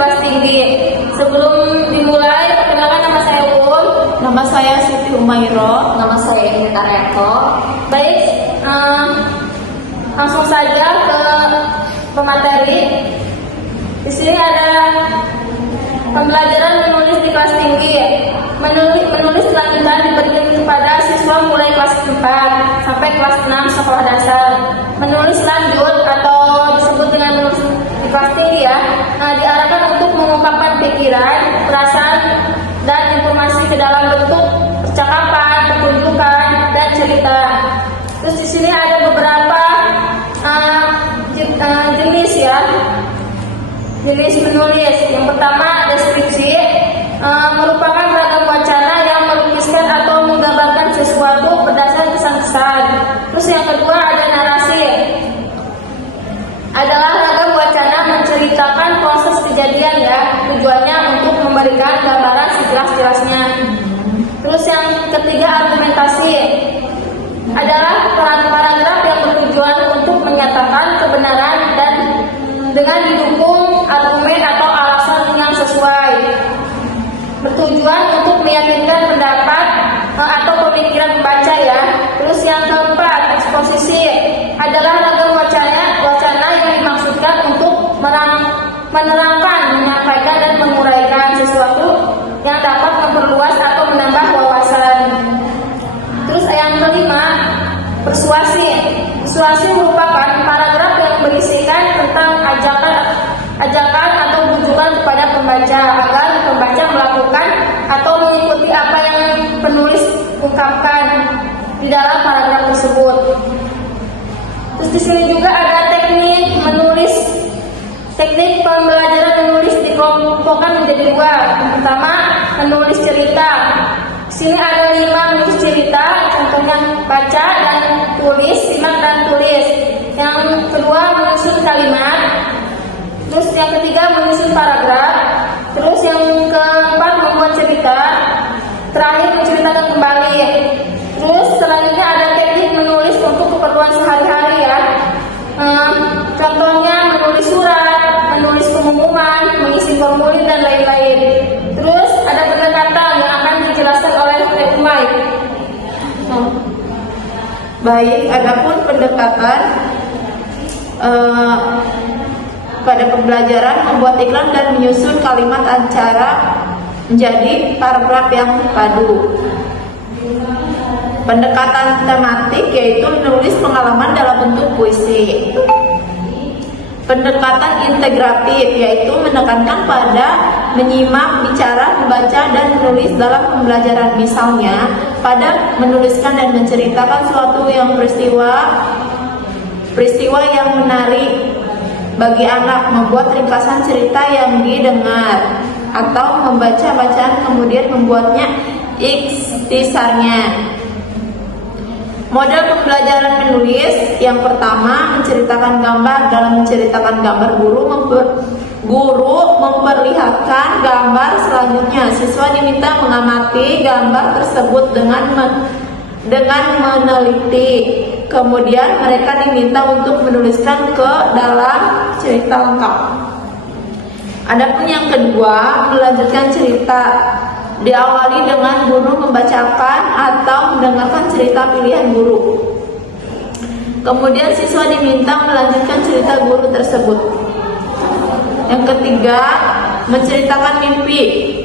kelas tinggi. Sebelum dimulai, perkenalkan nama saya Ul. Nama saya Siti Umairo. Nama saya Ingrid Arianto. Baik, langsung saja ke pemateri. Di sini ada pembelajaran menulis di kelas tinggi. Menulis lanjutan diberikan kepada siswa mulai kelas 4 sampai kelas 6 sekolah dasar. Menulis lanjut atau disebut dengan menulis di kelas tinggi ya, diarahkan untuk mengungkapkan pikiran, perasaan, dan informasi ke dalam bentuk percakapan, pertunjukan, dan cerita. Terus di sini ada beberapa jenis ya, jenis menulis. Yang pertama deskripsi, merupakan beragam wacana yang melukiskan atau menggambarkan sesuatu berdasarkan kesan-kesan. Terus yang kedua ada narasi, adalah ragam wacana menceritakan proses kejadian ya, tujuannya untuk memberikan gambaran sejelas-jelasnya. Terus yang ketiga argumentasi, adalah paragraf yang bertujuan untuk menyatakan kebenaran dan dengan didukung argumen atau alasan yang sesuai, bertujuan untuk meyakinkan pendapat atau pemikiran pembaca ya. Terus yang keempat eksposisi, adalah ragam wacana yang dimaksudkan untuk menerangkan, menyampaikan dan menguraikan sesuatu yang dapat memperluas atau menambah wawasan. Terus yang kelima persuasi. Persuasi merupakan paragraf yang berisikan tentang ajakan atau bujukan kepada pembaca agar pembaca melakukan atau mengikuti apa yang penulis ungkapkan di dalam paragraf tersebut. Terus di sini juga ada teknik menulis. Teknik pembelajaran menulis dikelompokkan menjadi dua. Yang pertama menulis cerita. Di sini ada 5 menulis cerita, contohnya baca dan tulis, simak dan tulis. Yang kedua menyusun kalimat. Terus yang ketiga menyusun paragraf. Terus yang keempat membuat cerita. Terakhir menceritakan kembali. Terus selanjutnya ada teknik menulis untuk keperluan sehari-hari ya. Contohnya menulis surat, menulis pengumuman, mengisi formulir dan lain-lain. Terus ada pendekatan yang akan dijelaskan oleh Teh Umay. Baik, adapun pendekatan pada pembelajaran membuat iklan dan menyusun kalimat acara menjadi paragraf yang padu. Pendekatan tematik yaitu menulis pengalaman dalam bentuk puisi. Pendekatan integratif yaitu menekankan pada menyimak, bicara, membaca, dan menulis dalam pembelajaran. Misalnya pada menuliskan dan menceritakan suatu yang peristiwa yang menarik bagi anak, membuat ringkasan cerita yang didengar, atau membaca bacaan kemudian membuatnya ikhtisarnya. Model pembelajaran menulis yang pertama menceritakan gambar. Dalam menceritakan gambar, guru memperlihatkan gambar selanjutnya. Siswa diminta mengamati gambar tersebut dengan meneliti. Kemudian mereka diminta untuk menuliskan ke dalam cerita lengkap. Adapun yang kedua melanjutkan cerita. Diawali dengan guru membacakan atau mendengarkan cerita pilihan guru. Kemudian siswa diminta melanjutkan cerita guru tersebut. Yang ketiga, menceritakan mimpi.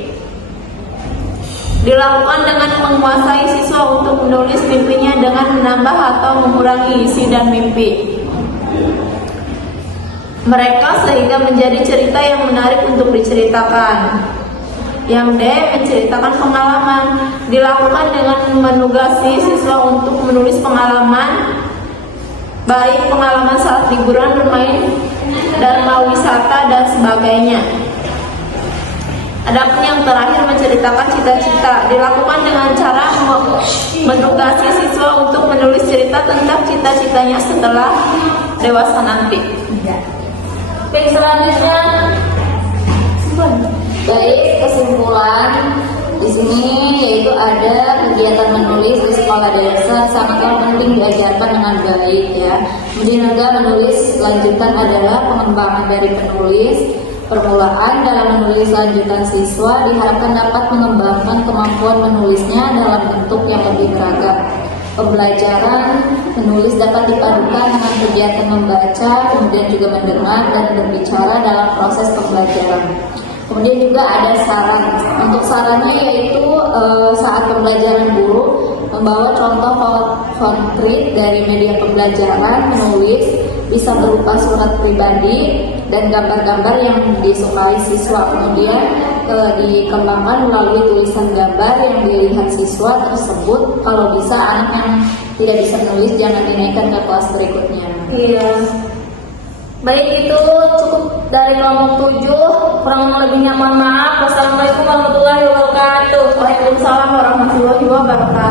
Dilakukan dengan menguasai siswa untuk menulis mimpinya dengan menambah atau mengurangi isi dan mimpi mereka sehingga menjadi cerita yang menarik untuk diceritakan. Yang D, menceritakan pengalaman. Dilakukan dengan menugasi siswa untuk menulis pengalaman, baik pengalaman saat liburan, bermain, dharma wisata, dan sebagainya. Adapun yang terakhir menceritakan cita-cita. Dilakukan dengan cara menugasi siswa untuk menulis cerita tentang cita-citanya setelah dewasa nanti. Baik, selanjutnya Baik, kesimpulan di sini yaitu ada kegiatan menulis di sekolah dasar sangatlah penting diajarkan dengan baik ya. Kemudian juga menulis lanjutan adalah pengembangan dari penulis. permulaan dalam menulis lanjutan siswa diharapkan dapat mengembangkan kemampuan menulisnya dalam bentuk yang lebih beragam. Pembelajaran menulis dapat dipadukan dengan kegiatan membaca, kemudian juga mendengar dan berbicara dalam proses pembelajaran. Kemudian juga ada saran. Untuk sarannya yaitu saat pembelajaran guru membawa contoh konkret dari media pembelajaran, menulis bisa berupa surat pribadi dan gambar-gambar yang disukai siswa. Kemudian dikembangkan melalui tulisan gambar yang dilihat siswa tersebut. Kalau bisa anak yang tidak bisa menulis jangan dinaikkan ke kelas berikutnya. Iya. Baik, itu cukup dari kelompok 7. Kurang lebihnya mohon maaf. Wassalamualaikum warahmatullahi wabarakatuh. Waalaikumsalam warahmatullahi wabarakatuh.